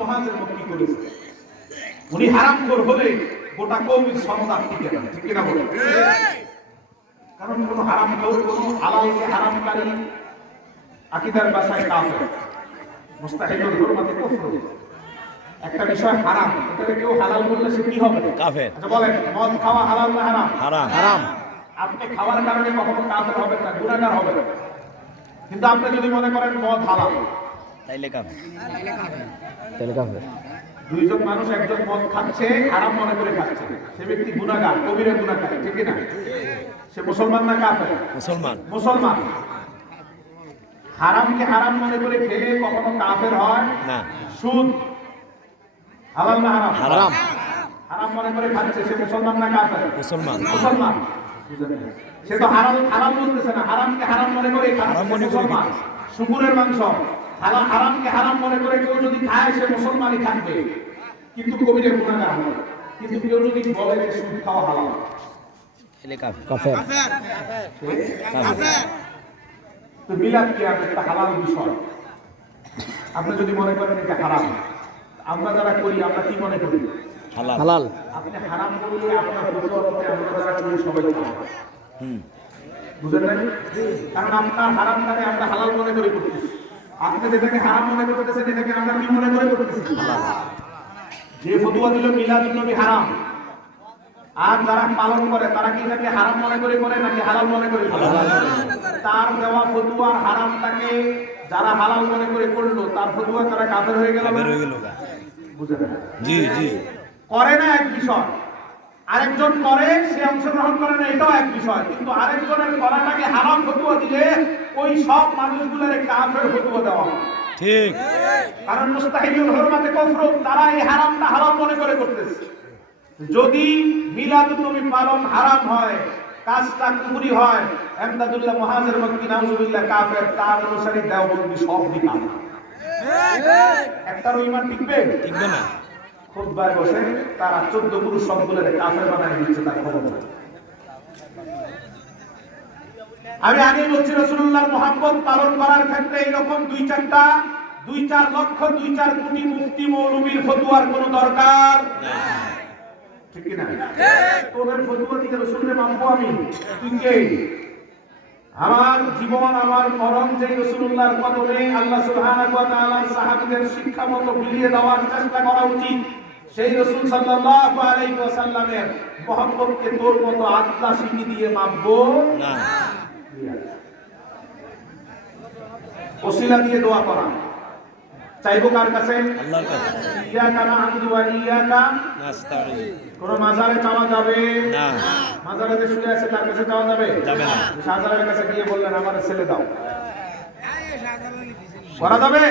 মহাজের করেছে? উনি হারাম কর হলে গোটা কৌমির সমদার টিকে না ঠিক কিনা বলে কারণ কোন হারাম কর কোন হালালকে হারামকারী আকিদার বাসায় কাফের মুস্তাহিদুল হুরমাতে কুফর। একটা বিষয় হারাম এটাকে কেউ হালাল বললে সে কি হবে? কাফের। আচ্ছা বলেন মদ খাওয়া হালাল না হারাম? হারাম। হারাম। আপনি খাওয়ার কারণে কখনো কাফের হবে না গুণাগার হবে না। কিন্তু আপনি যদি মনে করেন মদ হালাল তাইলে কাফের। দুইজন মানুষ একজন মদ খাচ্ছে হারাম মনে করে খাচ্ছে। সে ব্যক্তি গুণাগার কবিরে গুণাগার ঠিক না সে মুসলমান না কাফের? মুসলমান। মুসলমান। হারামকে হারাম মনে করে খেলে কখনো কাফের হয়? না। সুদ। হালাল না হারাম? হারাম। হারাম। মনে করে খাচ্ছে সে মুসলমান না কাফের? মুসলমান। মুসলমান। সে তো হারাম হারাম বলতেছে না। হারামকে হারাম মনে করে খাচ্ছে মনে করে মুসলমান। শুকুরের মাংস। হারাম হারামকে হারাম মনে করে কেউ যদি খায় সে মুসলমানই থাকবে। কিন্তু কবিরে গুণাগার হবে কিন্তু কেউ যদি বলে যে সুদ খাওয়া মিলাদ কি একটা হালাল বিষয়। আপনি যদি মনে করেন এটা হারাম আমরা যারা করি আমরা কি মনে করি? হালাল। হালাল আপনি হারাম করলে আপনার সবাই হুম। বুঝলেন না কারণ আপনার হারাম আমরা হালাল মনে করে করতেছি। আপনি যেটাকে হারাম মনে করতেছেন এটাকে আমরা কি মনে করে করতেছি? যে ফতুয়া দিল মিলাদুন নবী হারাম। আর যারা পালন করে তারা কি এটাকে হারাম মনে করে করে নাকি হালাল মনে করে? তার দেওয়া ফতুয়ার হারামটাকে যারা হালাল মনে করে করল তার ফতুয়া তারা কাফের হয়ে গেল না? জি জি। করে না এক বিষয় আরেকজন করে সে অংশগ্রহণ করে না এটাও এক বিষয়। কিন্তু আরেকজনের করাটাকে হারাম ফতুয়া দিলে ওই সব মানুষগুলোর কাফের ফতুয়া দেওয়া হয়। ঠিক। কারণ মুস্তাহিদুল হরমাতে কফর তারা এই হারামটা হারাম মনে করে করতেছে। যদি মিলাদুন নবী পালন হারাম হয় কাজটা কুফরি হয় এমদাদুল্লাহ মহাজের মক্কি নাউজুবিল্লাহ কাফের তার অনুসারী দেওবন্দি সব বিকাল একটারও ইমান টিকবে? টিকবে না। খুতবায় বসে তারা চোদ্দ পুরুষ সবগুলোর কাফের বানায় দিচ্ছে তার খবর আমি আগে বলছি রসুল্লাহ মোহাম্মদ পালন করার ক্ষেত্রে এইরকম দুই চারটা, দুই চার লক্ষ, দুই চার কোটি মুফতি, মৌলবীর ফতুয়ার কোনো দরকার ঠিক কিনা? তোদের ফতুয়া দিকে রসুলের মানবো আমি। তুই আমার জীবন, আমার মরণ যে রসুল্লাহর কদমে আল্লাহ সুবহানাহু ওয়া তাআলার সাহাবীদের শিক্ষা মতো বিলিয়ে দেওয়ার চেষ্টা করা উচিত। সেই রসুল সাল্লাল্লাহু আলাইহি ওয়াসাল্লামের মহব্বতকে তোর মতো আত্মা শিখি দিয়ে মাপবো? না। ওসিলা দিয়ে দোয়া করা। চাইব কার কাছে? আল্লাহর কাছে। ইয়াকা না'বুদু ওয়া ইয়াকা নাস্তাঈন। কোন মাজারে চাওয়া যাবে? না। মাজারে যে শুয়ে আছে তার কাছে চাওয়া যাবে? যাবে না। শাহজালালের কাছে গিয়ে বললেন আমার ছেলে দাও। করা যাবে?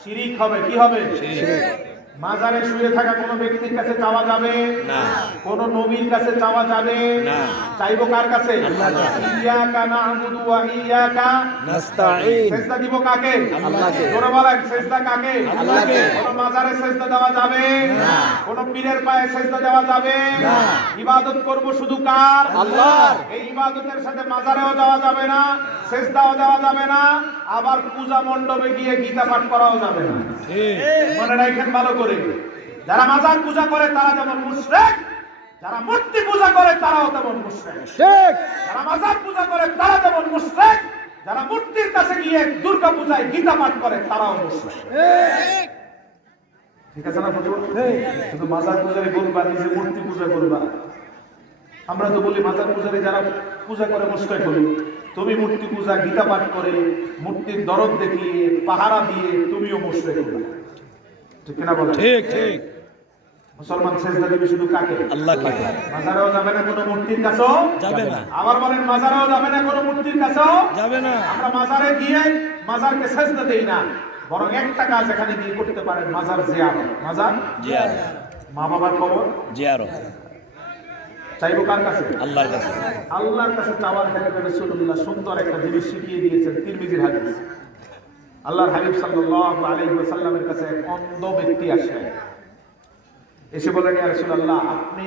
শিরিক হবে কি হবে? শিরিক। মাজারে শুয়ে থাকা কোনো ব্যক্তির কাছে চাওয়া যাবে না কোন নবীর কাছে চাওয়া যাবে না। চাইব কার কাছে। ইয়াকা না'বুদু ওয়া ইয়াকা নাস্তাঈন সেজদা দিব কাকে আল্লাহকে। জোরে বলেন সেজদা কাকে আল্লাহকে। কোন মাজারে সেজদা দেওয়া যাবে না। কোন পীরের পায়ে সেজদা দেওয়া যাবে না। ইবাদত করব শুধু কার আল্লাহর। এই ইবাদতের সাথে মাজারেও যাওয়া যাবে না সেজদাও দেওয়া যাবে না আবার পূজা মণ্ডপে গিয়ে গীতা পাঠ করাও যাবে না ঠিক মনে রাখেন ভালো করে যারা মাজার পূজা করে তারা যেমন মুশরিক। যারা মূর্তি পূজা করে তারাও তেমন মুশরিক। যারা মাজার পূজা করে তারা মুশরিক। যারা মূর্তির কাছে গিয়ে দুর্গা পূজায় গীতা পাঠ করে তারাও মুশরিক। ঠিক আছে না মাজার পূজারি বলবা নিজে মূর্তি পূজা করবা। আমরা তো বলি মাজার পূজারি যারা পূজা করে মুশরিক হলো তুমি মূর্তি পূজা গীতা পাঠ করে মূর্তির দরদ দেখিয়ে পাহারা দিয়ে তুমিও মুশরিক হলো ঠিক কিনা বলেন? ঠিক ঠিক। মুসলমান সেজদা দিবে শুধু কাকে? আল্লাহকে। মাজারেও যাবে না কোনো মূর্তির কাছেও? যাবে না। আবার বলেন মাজারেও যাবে না কোনো মূর্তির কাছেও? যাবে না। আমরা মাজারে গিয়ে মাজারকে সেজদা দেই না। বরং একটা কাজ এখানে গিয়ে করতে পারেন মাজার জিয়ারত। মাজার জিয়ারত। মা বাবার কবর? জিয়ারত। চাইব কার কাছে? আল্লাহর কাছে। আল্লাহর কাছে চাওয়ার ক্ষেত্রে রাসূলুল্লাহ সুন্দর একটা জিনিস শিখিয়ে দিয়েছেন তিরমিজির হাদিস। আল্লাহর হাবিব সাল্লাল্লাহু আলাইহি ওয়াসাল্লামের কাছে এক অন্ধ ব্যক্তি আসে এসে বলেন ইয়া রাসূলুল্লাহ আপনি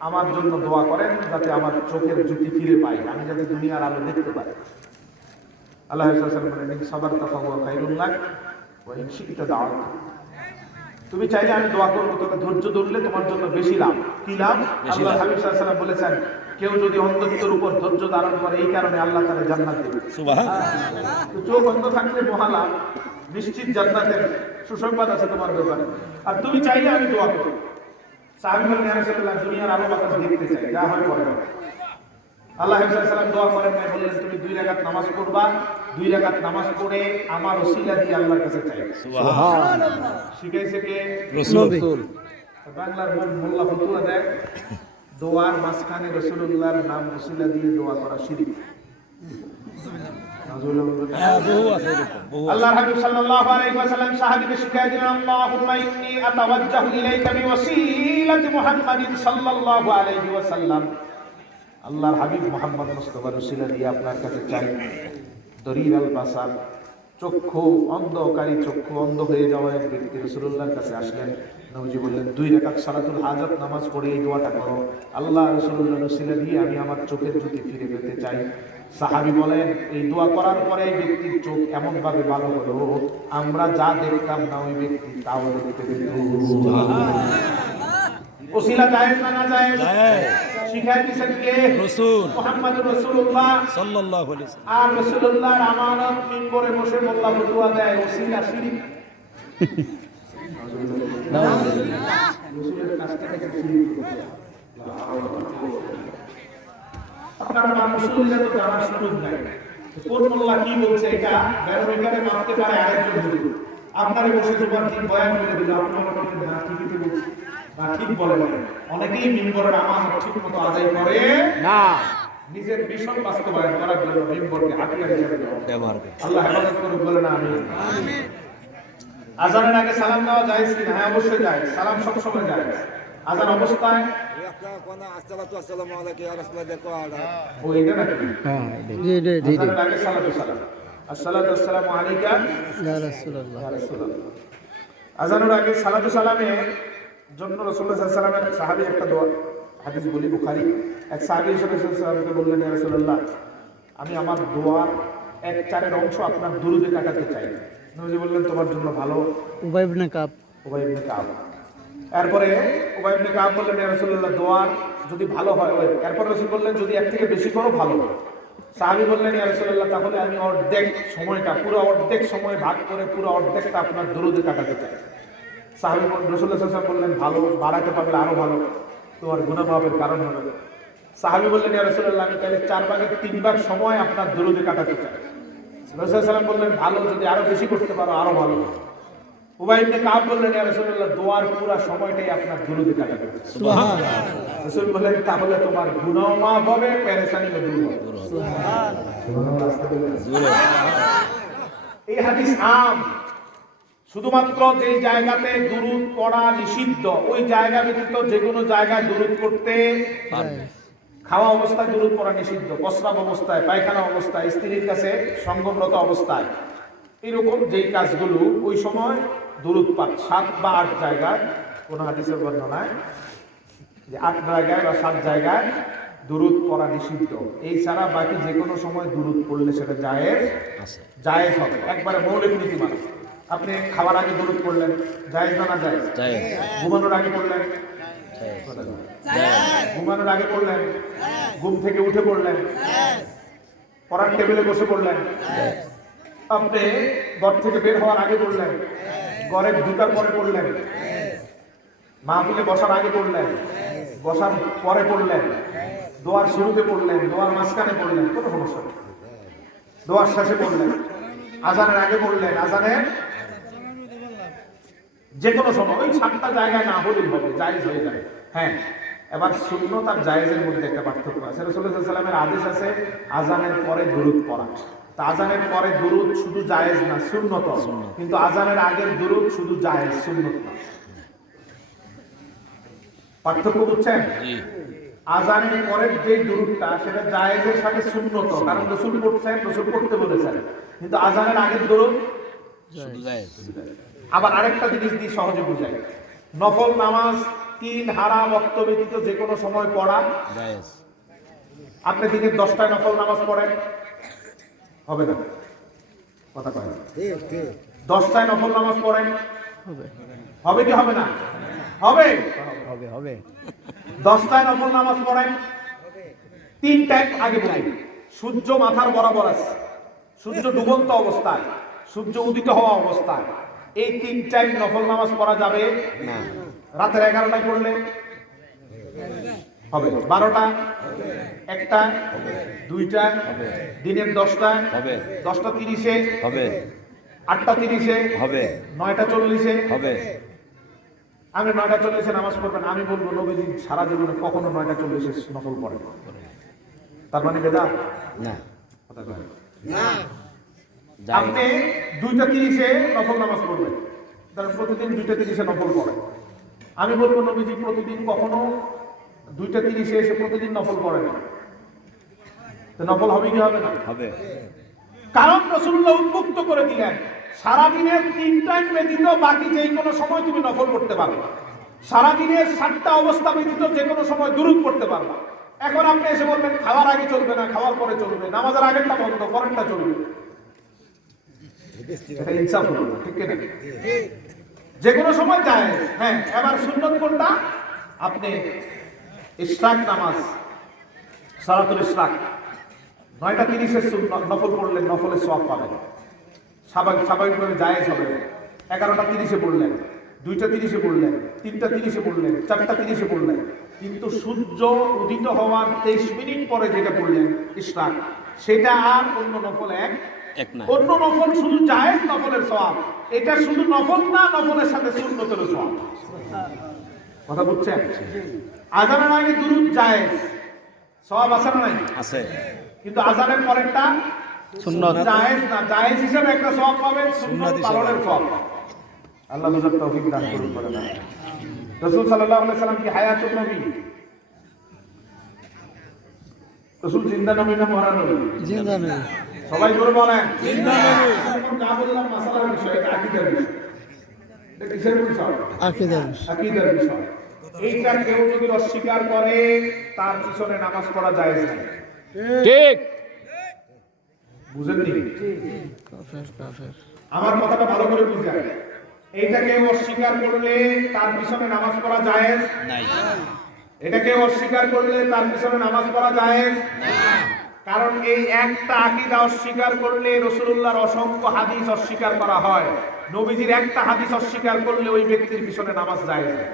আমার জন্য দোয়া করেন যাতে আমার চোখের জ্যোতি ফিরে পাই আমি যাতে দুনিয়ার আলো দেখতে পাই। আল্লাহ সাল্লাম বলেন ইন সাবারতা ফাহুয়া খায়রুল লাক ওয়া ইন শিকতা দাওয়াত তুমি চাইলে আমি দোয়া করব তোকে ধৈর্য ধরলে তোমার জন্য বেশি লাভ। কি লাভ? আল্লাহ হাবিব ওয়াসাল্লাম বলেছেন কেউ যদি অন্ধত্বের উপর ধৈর্য ধারণ করে এই কারণে আল্লাহ তাআলা জান্নাত দেবে তো চোখ অন্ধ থাকলে মহালা নিশ্চিত জান্নাতের সুসংবাদ আছে তোমার ব্যাপারে আর তুমি চাইলে আমি দোয়া করব সাহাবী বলেন দুনিয়ার আলো বাতাস দেখতে চাই যা হয় করে আল্লাহ সাল্লাম দোয়া করেন নাই বললেন তুমি দুই রাকাত নামাজ পড়বা দুই রাকাত নামাজ পড়ে আমার ওসিলা দিয়ে আল্লাহর কাছে চাই। সুবাহান। শিখাইছে কে? রসুল। বাংলার মূল- মোল্লা ফতুয়া দেয়। দোয়ার মাঝখানে রসুল্লাহর নাম ওসিলা দিয়ে দোয়া করা শিরিক। হ্যাঁ আল্লাহ হাবিব সাল্লাল্লাহু আলাইহি ওয়াসাল্লাম সাহাবীকে শিখিয়ে দিলেন আল্লাহুম্মা ইন্নী আতাওয়াজ্জাহু ইলাইকা বিওয়াসিলাতি মুহাম্মাদিন সাল্লাল্লাহু আলাইহি ওয়াসাল্লাম। আল্লাহর হাবিব মুহাম্মদ মুস্তাফার ওসিলা দিয়ে আপনার কাছে চাই। দরির আল বাসার চক্ষু অন্ধকারী চক্ষু অন্ধ হয়ে যাওয়া এক ব্যক্তি রসুল্লাহর কাছে আসলেন। নবজি বললেন দুই রাকাত সালাতুল হাজত নামাজ পড়ে এই দোয়াটা করো। আল্লাহ রসুল্লাহ রসিলা দিয়ে আমি আমার চোখের জ্যোতি ফিরে পেতে চাই। সাহাবি বলেন এই দোয়া করার পরে এই ব্যক্তির চোখ এমন ভাবে ভালো হলো আমরা যা দেখতাম না ওই ব্যক্তি তাও দেখতে পেত। ওসিলা জায়েজ না না জায়েজ? জায়েজ। শিখাই দিয়েছেন কে? রসুল। মোহাম্মদুর রাসূলুল্লাহ। সাল্লাল্লাহু আলাইহি সাল্লাম। আর রাসূলুল্লাহর আমানত মিম্বরে বসে মোল্লা ফতুয়া দেয় ওসিলা শিরিক। আপনারা মানুষ করলে তো জানার সুযোগ নাই। কোন মোল্লা কি বলছে এটা? ব্যারোমিটারে মাপতে পারে আরেকজন হুজুর আপনারে বসে তোমার ঠিক বয়ান করে দিল আপনারা না ঠিকই তো বলছে না ঠিক বলে বলে অনেকেই মিম্বরের আমার ঠিক মতো আদায় করে না। নিজের মিশন বাস্তবায়ন করার জন্য মিম্বরকে হাতিয়ার হিসেবে ব্যবহার করে। ব্যবহার করে। আল্লাহ হেফাজত করুক বলে না আমি আজানের আগে সালাম দেওয়া যায় কিনা? হ্যাঁ অবশ্যই যায় সালাম সবসময় যায় আজান অবস্থায়? আজানের আগে সালাতু সালাম। জন্য আলাইহি একটা দোয়া। হাদিস বলি বুখারী। এক সাহাবী বললেন আমি আমার দোয়ার এক চারের অংশ আপনার দুরুদে কাটাতে চাই। নবী বললেন তোমার জন্য ভালো। উবাই ইবনে কাব। উবাই ইবনে কাব। এরপরে উবাই ইবনে কাব বললেন ইয়া রাসূলুল্লাহ দোয়ার যদি ভালো হয় এরপর রাসূল বললেন যদি এক থেকে বেশি করো ভালো সাহাবী বললেন ইয়া রাসূলুল্লাহ তাহলে আমি অর্ধেক সময়টা পুরো অর্ধেক সময় ভাগ করে পুরো অর্ধেকটা আপনার দরুদে কাটাতে চাই। সাহাবী রাসূলুল্লাহ সাল্লাল্লাহু বললেন ভালো বাড়াতে পারলে আরও ভালো। তোমার গুনাহ মাফের কারণ হবে। সাহাবী বললেন ইয়া রাসূলুল্লাহ আমি তাহলে চার ভাগের তিন ভাগ সময় আপনার দরুদে কাটাতে চাই। বললেন ভালো যদি আরও বেশি করতে পারো আরও ভালো উবাই ইবনে কাব বললেন ইয়া রাসূলুল্লাহ দোয়ার পুরো সময়টাই আপনার দুরুদে রাসূল বললেন তাহলে তোমার গুনাহ মাফ হবে পেরেশানিও দূর হবে। এই হাদিস আম। শুধুমাত্র যে জায়গাতে দুরুদ পড়া নিষিদ্ধ ওই জায়গা ব্যতীত যে কোনো জায়গায় দুরুদ করতে পারবে। খাওয়া অবস্থায় দুরুদ পড়া নিষিদ্ধ প্রস্রাব অবস্থায় পায়খানা অবস্থায় স্ত্রীর কাছে সঙ্গমরত অবস্থায়। এরকম যেই কাজগুলো ওই সময় পাঠ সাত বা আট জায়গায় কোন হাদিসের বর্ণনায় যে আট জায়গায় বা সাত জায়গায় দুরুদ পড়া নিষিদ্ধ। এই ছাড়া বাকি যে কোনো সময় দুরুদ পড়লে সেটা জায়েজ জায়েজ হবে। একবারে মৌলিক নীতিমালা। আপনি খাওয়ার আগে দুরুদ পড়লেন জায়েজ না না জায়েজ? জায়েজ। ঘুমানোর আগে পড়লেন ঘুমানোর আগে পড়লেন। ঘুম থেকে উঠে পড়লেন। পড়ার টেবিলে বসে পড়লেন। আপনি ঘর থেকে বের হওয়ার আগে পড়লেন। ঘরে ঢুকার পরে পড়লেন। মাহফিলে বসার আগে পড়লেন। বসার পরে পড়লেন। দোয়ার শুরুতে পড়লেন। দোয়ার মাঝখানে পড়লেন। কোনো সমস্যা নেই। দোয়ার শেষে পড়লেন। আজানের আগে পড়লেন। আজানের যে কোনো সময় ওই সাতটা জায়গায় না হলেই হবে জায়েজ হয়ে যাবে হ্যাঁ এবার শূন্য তার জায়েজের মধ্যে একটা পার্থক্য আছে। রসুল্লাহ সাল্লামের আদেশ আছে আজানের পরে দুরুদ পড়া। তা আজানের পরে দুরুদ শুধু জায়েজ না শূন্যত কিন্তু আজানের আগের দুরুদ শুধু জায়েজ শূন্যত না। পার্থক্য বুঝছেন? আজানের পরের যে দুরুদটা সেটা জায়েজের সাথে শূন্যত কারণ রসুল পড়ছেন রসুল পড়তে বলেছেন। কিন্তু আজানের আগের দুরুদ শুধু জায়েজ। আবার আরেকটা জিনিস দিয়ে সহজে বুঝাই। নফল নামাজ তিন হারা বক্ত ব্যতীত যে কোনো সময় পড়া। আপনি দিনের দশটায় নফল নামাজ পড়েন? হবে না। কথা কয় দশটায় নফল নামাজ পড়েন? হবে। হবে কি হবে না? হবে? হবে হবে। দশটায় নফল নামাজ পড়েন? তিন টাইম আগে বলি সূর্য মাথার বরাবর আছে। সূর্য ডুবন্ত অবস্থায়। সূর্য উদিত হওয়া অবস্থায়। এই তিন টাইম নফল নামাজ পড়া যাবে? না। রাতের এগারোটায় পড়লে? হবে। বারোটা? একটা? দুইটা? দিনের দশটায় হবে। দশটা তিরিশে? হবে। আটটা তিরিশে? হবে। নয়টা চল্লিশে? হবে। আমি নয়টা চল্লিশে নামাজ পড়বেন আমি বলব নবীজি সারা জীবনে কখনো নয়টা চল্লিশে নফল পড়ে তার মানে বেদা? না। কথা কয়। আপনি দুইটা তিরিশে নফল নামাজ পড়বেন। তাহলে প্রতিদিন দুইটা তিরিশে নফল পড়ে। আমি বলব নবীজি প্রতিদিন কখনো দুইটা তিরিশে এসে প্রতিদিন নফল পড়ে না। তো নফল হবে কি হবে না? হবে। কারণ রসুল্লাহ উন্মুক্ত করে দিলেন সারাদিনের তিন টাইম ব্যতীত বাকি যে কোনো সময় তুমি নফল করতে পারবে। সারাদিনের সাতটা অবস্থা ব্যতীত যে কোনো সময় দূরত করতে পারবে। এখন আপনি এসে বলবেন খাওয়ার আগে চলবে না খাওয়ার পরে চলবে নামাজের আগেরটা বন্ধ পরেরটা চলবে। ইনসাফ ঠিক? যে কোনো সময় যায় হ্যাঁ এবার সুন্নত কোনটা? আপনি ইশরাক নামাজ, সালাতুল ইশরাক, নয়টা তিরিশের নফল পড়লেন নফলের সব পাবেন। স্বাভাবিক স্বাভাবিকভাবে যায় হবে। এগারোটা তিরিশে পড়লেন, দুইটা তিরিশে পড়লেন, তিনটা তিরিশে পড়লেন, চারটা তিরিশে পড়লেন। কিন্তু সূর্য উদিত হওয়ার তেইশ মিনিট পরে যেটা পড়লেন ইসলাম সেটা আর অন্য নফল এক এক না অন্য নফল শুধু জায়েজ নফলের সওয়াব। এটা শুধু নফল না নফলের সাথে সুন্নতের সওয়াব। কথা বুঝছেন? আজানের আগে দুরুদ জায়েজ। সওয়াব আছে না নাই? আছে। কিন্তু আজানের পরেরটা সুন্নত। জায়েজ না। জায়েজ হিসেবে একটা সওয়াব পাবেন সুন্নত পালনের সওয়াব আল্লাহ বুঝার তৌফিক দান করুন বলে না রাসূল সাল্লাল্লাহু আলাইহি সাল্লাম কি হায়াতুন নবী? রাসূল জিন্দা নবী না মরা নবী? জিন্দা নেই সবাই জোরে বলেন। জিন্দা নবী এখন যা বললাম মাসালার বিষয় এটা আকীদার বিষয়। এটা কিসের বিষয় আকিদার আকীদার বিষয়। এইটা কেউ যদি অস্বীকার করে তার পিছনে নামাজ পড়া জায়েজ নাই। ঠিক। কাফের আমার কথাটা ভালো করে বুঝেন। এইটাকে অস্বীকার করলে তার পিছনে নামাজ পড়া যায় নাই। এটাকে অস্বীকার করলে তার পিছনে নামাজ পড়া জায়েজ? কারণ এই একটা আকীদা অস্বীকার করলে রসুল্লাহর অসংখ্য হাদিস অস্বীকার করা হয়। নবীজির একটা হাদিস অস্বীকার করলে ওই ব্যক্তির পিছনে নামাজ জায়েজ না।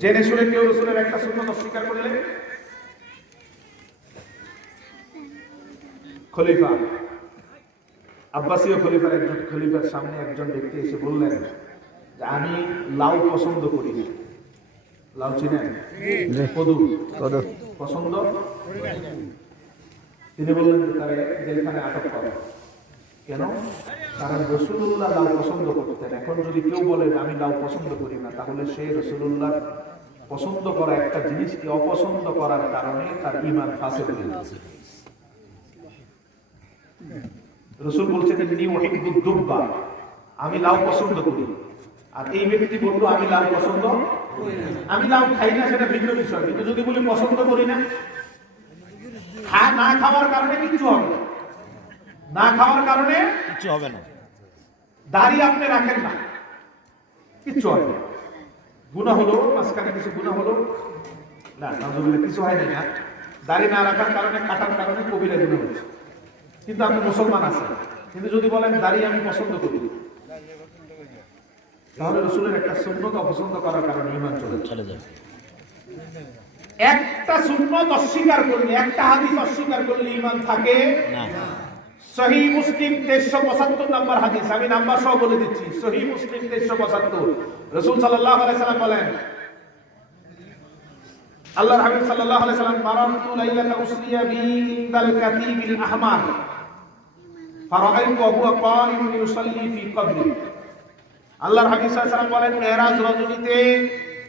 জেনে শুনে কেউ রসুলের একটা সুন্নত অস্বীকার করলে? খলিফা। আব্বাসীয় খলিফার একজন খলিফার সামনে একজন ব্যক্তি এসে বললেন যে আমি লাউ পছন্দ করি না। লাউ চিনেন? পছন্দ? তিনি বললেন যে তারে জেলখানে আটক করে কেন? কারণ রসুল্লাহ লাউ পছন্দ করতেন। এখন যদি কেউ বলে আমি লাউ পছন্দ করি না, তাহলে সে রসুল্লাহ পছন্দ করা একটা জিনিসকে অপছন্দ করার কারণে তার ইমান ফাঁসে হয়ে গেছে রসুল বলছেন ইন্নী উহিব্বুদ দুব্বা। আমি লাউ পছন্দ করি। আর এই ব্যক্তি বলল, আমি লাউ পছন্দ আমি লাউ খাই না সেটা ভিন্ন বিষয়। কিন্তু যদি বলি পছন্দ করি না না খাওয়ার কারণে কিচ্ছু হবে না। না খাওয়ার কারণে কিছু হবে না। দাড়ি আপনি রাখেন না। কিচ্ছু হয় না। গুণা হলো মাঝখানে কিছু গুণা হলো। না নাজুবিল্লাহ কিছু হয় না। দাড়ি না রাখার কারণে কাটার কারণে কবিরা গুণা হচ্ছে কিন্তু আপনি মুসলমান আছেন। কিন্তু যদি বলেন দাড়ি আমি পছন্দ করি তাহলে রসুলের একটা সুন্নত অপছন্দ করার কারণে ইমান চলে যায়। চলে যাবে একটা সুন্নত অস্বীকার করলে একটা হাদিস অস্বীকার করলে ইমান থাকে? না। সহি মুসলিম তেইশশো পঁচাত্তর নাম্বার হাদিস আমি নাম্বার সহ বলে দিচ্ছি। সহি মুসলিম তেইশশো পঁচাত্তর। রসুল সাল্লাহ সাল্লাম বলেন আল্লাহর হাবিব সাল্লাল্লাহু আলাইহি সাল্লাম মারামতু লাইলাতা উসরিয়া বি ইনদাল কাতিবিল আহমার। ফারাআইতু হুয়া কাইমুন ইউসাল্লি ফি কবরি আল্লাহর হাবিব সাল্লাল্লাহু আলাইহি সাল্লাম বলেন মেরাজ রজনীতে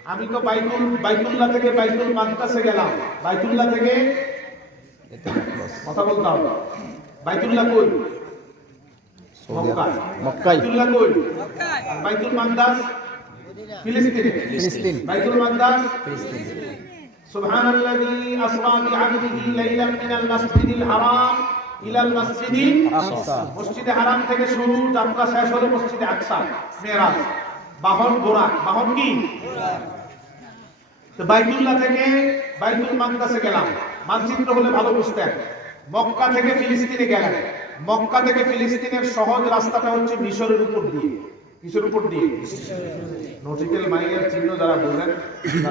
আমি তো বাইতুল বাইতুল্লাহ থেকে বাইতুল মাকদাসে গেলাম। বাইতুল্লাহ থেকে কথা বলতাম বাইতুল্লাহ কই মক্কায়। বাইতুল্লাহ কই বাইতুল মাকদাস? ফিলিস্তিন। ফিলিস্তিন। বাইতুল মাকদাস? ফিলিস্তিন। সুবহানাল্লাযী আসরা বিআবদিহি লাইলান মিনাল মসজিদে হারাম থেকে শুরু যাত্রা শেষ হলো মসজিদে আকসা মেরাজ বাহন ঘোড়া বাহন কি? তো বাইতুল্লাহ থেকে বাইতুল মাকদাসে গেলাম। মানচিত্র হলে ভালো বুঝতেন। মক্কা থেকে ফিলিস্তিনে গেলেন। মক্কা থেকে ফিলিস্তিনের সহজ রাস্তাটা হচ্ছে মিশরের উপর দিয়ে। কিসের উপর দিয়ে? নটিক্যাল মাইলের চিহ্ন যারা তারা